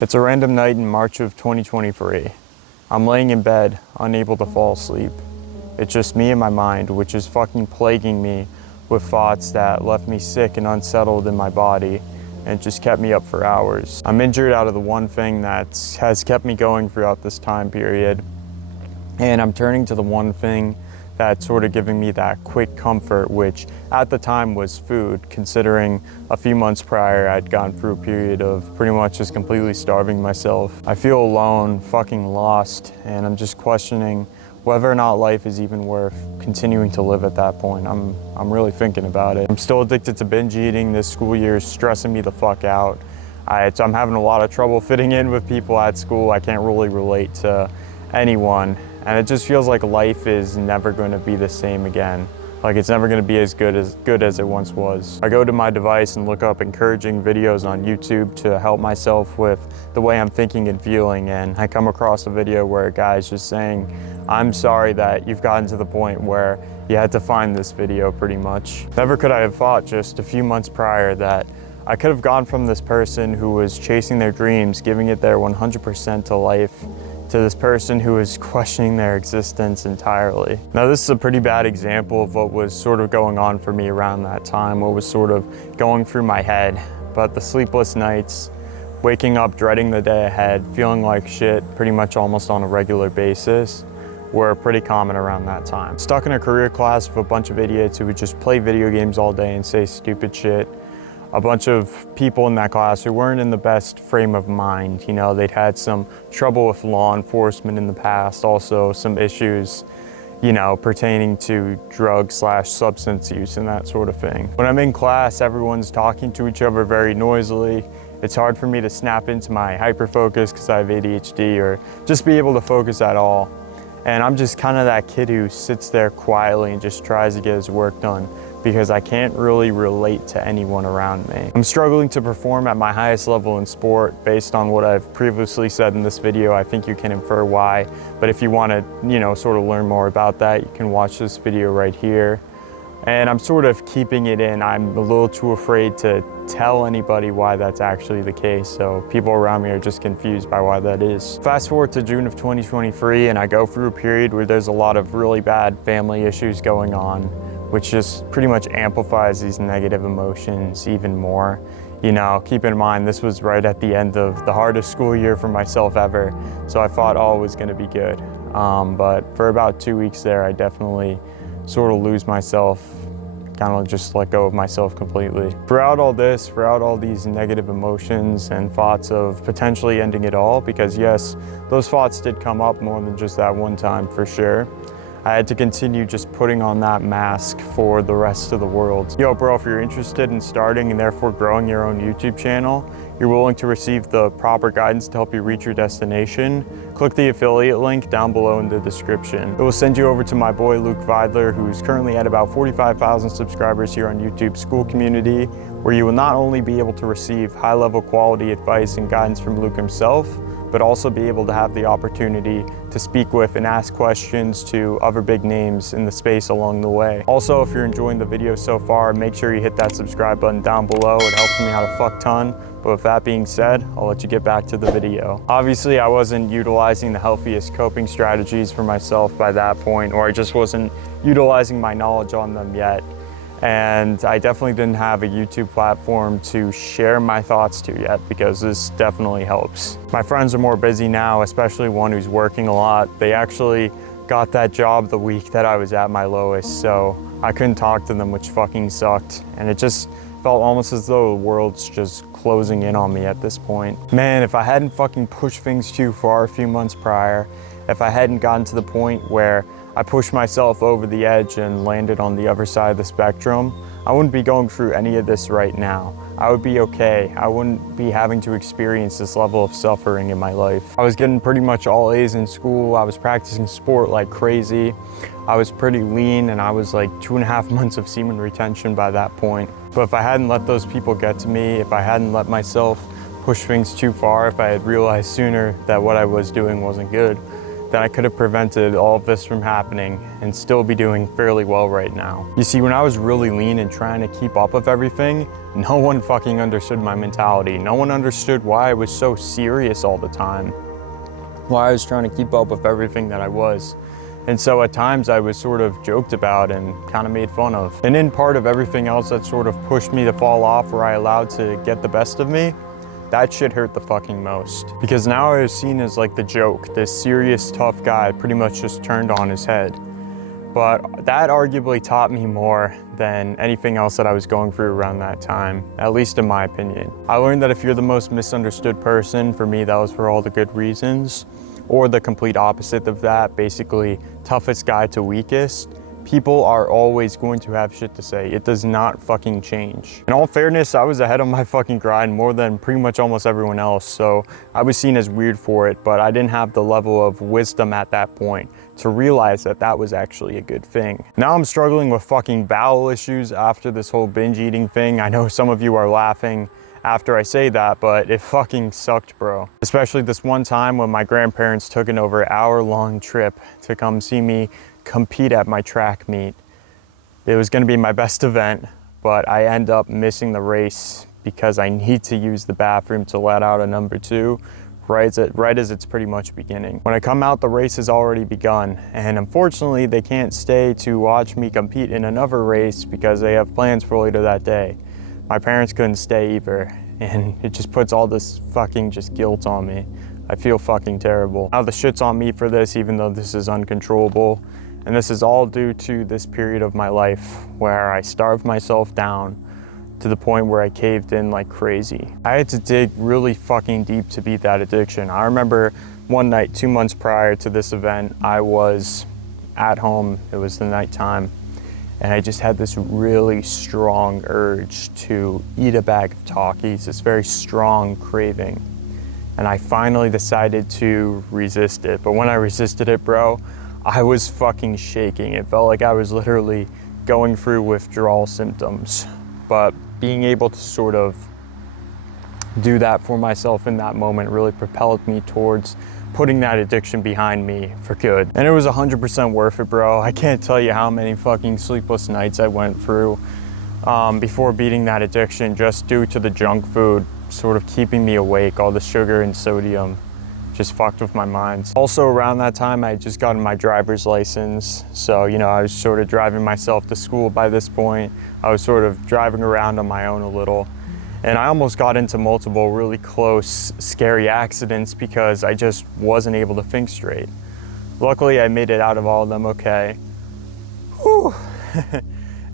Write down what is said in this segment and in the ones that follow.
It's a random night in March of 2023. I'm laying in bed, unable to fall asleep. It's just me and my mind, which is fucking plaguing me with thoughts that left me sick and unsettled in my body and just kept me up for hours. I'm injured out of the one thing that has kept me going throughout this time period, and I'm turning to the one thing that's sort of giving me that quick comfort, which at the time was food, considering a few months prior I'd gone through a period of pretty much just completely starving myself. I feel alone, fucking lost, and I'm just questioning whether or not life is even worth continuing to live at that point. I'm really thinking about it. I'm still addicted to binge eating. This school year is stressing me the fuck out. I'm having a lot of trouble fitting in with people at school. I can't really relate to anyone. And it just feels like life is never going to be the same again. Like it's never going to be as good as it once was. I go to my device and look up encouraging videos on YouTube to help myself with the way I'm thinking and feeling, and I come across a video where a guy's just saying, "I'm sorry that you've gotten to the point where you had to find this video," pretty much. Never could I have thought just a few months prior that I could have gone from this person who was chasing their dreams, giving it their 100% to life, to this person who is questioning their existence entirely. Now, this is a pretty bad example of what was sort of going on for me around that time, what was sort of going through my head. But the sleepless nights, waking up dreading the day ahead, feeling like shit pretty much almost on a regular basis, were pretty common around that time. Stuck in a career class with a bunch of idiots who would just play video games all day and say stupid shit. A bunch of people in that class who weren't in the best frame of mind. You know, they'd had some trouble with law enforcement in the past, also some issues, you know, pertaining to drug/substance use and that sort of thing. When I'm in class, everyone's talking to each other very noisily. It's hard for me to snap into my hyperfocus because I have ADHD, or just be able to focus at all. And I'm just kind of that kid who sits there quietly and just tries to get his work done, because I can't really relate to anyone around me. I'm struggling to perform at my highest level in sport. Based on what I've previously said in this video, I think you can infer why. But if you want to, you know, sort of learn more about that, you can watch this video right here. And I'm sort of keeping it in. I'm a little too afraid to tell anybody why that's actually the case, so people around me are just confused by why that is. Fast forward to June of 2023, and I go through a period where there's a lot of really bad family issues going on, which just pretty much amplifies these negative emotions even more. You know, keep in mind, this was right at the end of the hardest school year for myself ever, so I thought all was gonna be good. But for about 2 weeks there, I definitely sort of lose myself, kind of just let go of myself completely. Throughout all this, throughout all these negative emotions and thoughts of potentially ending it all, because yes, those thoughts did come up more than just that one time for sure, I had to continue just putting on that mask for the rest of the world. Yo, bro, if you're interested in starting and therefore growing your own YouTube channel, you're willing to receive the proper guidance to help you reach your destination, click the affiliate link down below in the description. It will send you over to my boy Luke Vidler, who's currently at about 45,000 subscribers here on YouTube School community, where you will not only be able to receive high-level quality advice and guidance from Luke himself, but also be able to have the opportunity to speak with and ask questions to other big names in the space along the way. Also, if you're enjoying the video so far, make sure you hit that subscribe button down below. It helps me out a fuck ton. But with that being said, I'll let you get back to the video. Obviously, I wasn't utilizing the healthiest coping strategies for myself by that point, or I just wasn't utilizing my knowledge on them yet. And I definitely didn't have a YouTube platform to share my thoughts to yet, because this definitely helps. My friends are more busy now, especially one who's working a lot. They actually got that job the week that I was at my lowest, so I couldn't talk to them, which fucking sucked. And it just felt almost as though the world's just closing in on me at this point. Man, if I hadn't fucking pushed things too far a few months prior, if I hadn't gotten to the point where I pushed myself over the edge and landed on the other side of the spectrum, I wouldn't be going through any of this right now. I would be okay. I wouldn't be having to experience this level of suffering in my life. I was getting pretty much all A's in school. I was practicing sport like crazy. I was pretty lean, and I was like 2.5 months of semen retention by that point. But if I hadn't let those people get to me, if I hadn't let myself push things too far, if I had realized sooner that what I was doing wasn't good, then I could have prevented all of this from happening and still be doing fairly well right now. You see, when I was really lean and trying to keep up with everything, no one fucking understood my mentality. No one understood why I was so serious all the time, why I was trying to keep up with everything that I was. And so at times I was sort of joked about and kind of made fun of. And in part of everything else that sort of pushed me to fall off, where I allowed to get the best of me, that shit hurt the fucking most. Because now I was seen as like the joke, this serious, tough guy pretty much just turned on his head. But that arguably taught me more than anything else that I was going through around that time, at least in my opinion. I learned that if you're the most misunderstood person, for me that was for all the good reasons, or the complete opposite of that, basically toughest guy to weakest, people are always going to have shit to say. It does not fucking change. In all fairness, I was ahead of my fucking grind more than pretty much almost everyone else, so I was seen as weird for it, but I didn't have the level of wisdom at that point to realize that that was actually a good thing. Now I'm struggling with fucking bowel issues after this whole binge eating thing. I know some of you are laughing after I say that, but it fucking sucked, bro. Especially this one time when my grandparents took an over hour-long trip to come see me compete at my track meet. It was gonna be my best event, but I end up missing the race because I need to use the bathroom to let out a number 2 right as it's pretty much beginning. When I come out, the race has already begun, and unfortunately they can't stay to watch me compete in another race because they have plans for later that day. My parents couldn't stay either, and it just puts all this fucking just guilt on me. I feel fucking terrible. Now the shit's on me for this, even though this is uncontrollable. And this is all due to this period of my life where I starved myself down to the point where I caved in like crazy. I had to dig really fucking deep to beat that addiction. I remember one night, 2 months prior to this event, I was at home, it was the nighttime, and I just had this really strong urge to eat a bag of Takis, this very strong craving. And I finally decided to resist it. But when I resisted it, bro, I was fucking shaking. It felt like I was literally going through withdrawal symptoms. But being able to sort of do that for myself in that moment really propelled me towards putting that addiction behind me for good. And it was 100% worth it, bro. I can't tell you how many fucking sleepless nights I went through before beating that addiction, just due to the junk food sort of keeping me awake. All the sugar and sodium just fucked with my mind. Also around that time, I had just gotten my driver's license. So, you know, I was sort of driving myself to school by this point. I was sort of driving around on my own a little. And I almost got into multiple really close, scary accidents because I just wasn't able to think straight. Luckily, I made it out of all of them okay. Whew.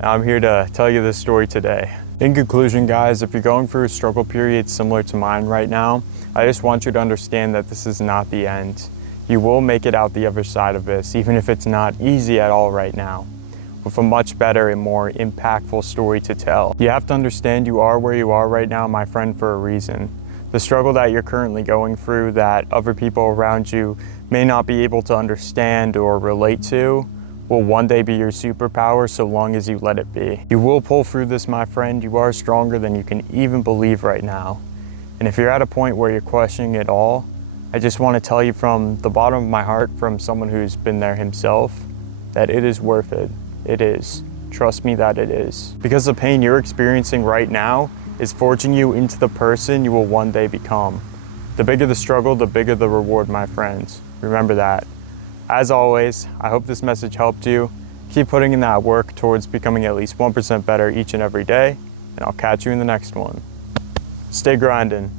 I'm here to tell you this story today. In conclusion, guys, if you're going through a struggle period similar to mine right now, I just want you to understand that this is not the end. You will make it out the other side of this, even if it's not easy at all right now, with a much better and more impactful story to tell. You have to understand you are where you are right now, my friend, for a reason. The struggle that you're currently going through that other people around you may not be able to understand or relate to will one day be your superpower so long as you let it be. You will pull through this, my friend. You are stronger than you can even believe right now. And if you're at a point where you're questioning it all, I just want to tell you from the bottom of my heart, from someone who's been there himself, that it is worth it. It is. Trust me that it is. Because the pain you're experiencing right now is forging you into the person you will one day become. The bigger the struggle, the bigger the reward, my friends. Remember that. As always, I hope this message helped you. Keep putting in that work towards becoming at least 1% better each and every day, and I'll catch you in the next one. Stay grinding.